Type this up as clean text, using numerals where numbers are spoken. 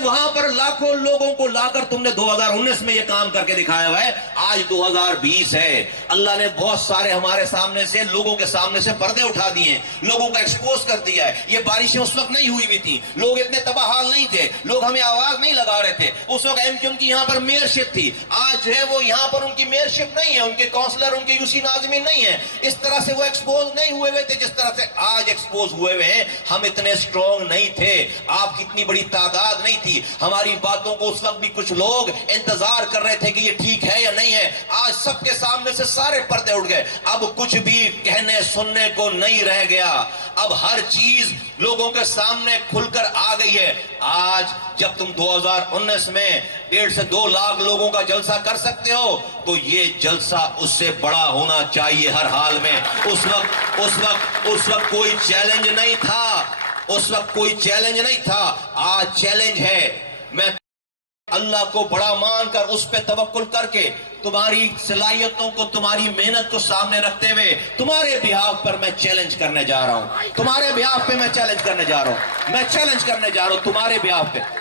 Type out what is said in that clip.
वहां पर लाखों लोगों को लाकर तुमने 2019 में ये काम करके दिखाया हुआ है। आज 2020 है, अल्लाह ने बहुत सारे हमारे सामने से, लोगों के सामने से पर्दे उठा दिए, लोगों को एक्सपोज कर दिया है। ये बारिशें उस वक्त नहीं हुई हुई थी, लोग इतने तबाहाल नहीं थे, लोग हमें आवाज नहीं लगा रहे थे। उस वक्त एमक्यूएम की यहाँ पर मेयरशिप थी, आज जो है वो यहाँ पर उनकी मेयरशिप नहीं है, उनके काउंसलर, उनके यूसी नाज़मीन नहीं है। इस तरह से वो एक्सपोज नहीं हुए हुए थे जिस तरह से आज एक्सपोज हुए हुए हैं। हम इतने स्ट्रॉन्ग नहीं थे, आपकी इतनी बड़ी तादाद नहीं थी। हमारी बातों को उस वक्त भी कुछ लोग इंतजार कर रहे थे कि ये ठीक है या नहीं है। आज सबके सामने से सारे पर्दे उठ गए, अब कुछ भी कहने सुनने को नहीं रह गया। अब हर चीज लोगों के सामने खुलकर आ गई है। आज जब तुम 2019 में 1.5 से 2 लाख लोगों का जलसा कर सकते हो, तो ये जलसा उससे बड़ा होना चाहिए हर हाल में। उस वक्त कोई चैलेंज नहीं था, उस वक्त कोई चैलेंज नहीं था, आज चैलेंज है। मैं अल्लाह को बड़ा मानकर उस पे तवक्कुल करके तुम्हारी सलाहियतों को, तुम्हारी मेहनत को सामने रखते हुए तुम्हारे बिहाफ पर मैं चैलेंज करने जा रहा हूं। तुम्हारे बिहाफ पे मैं चैलेंज करने जा रहा हूं, मैं चैलेंज करने जा रहा हूं तुम्हारे बिहाफ पे।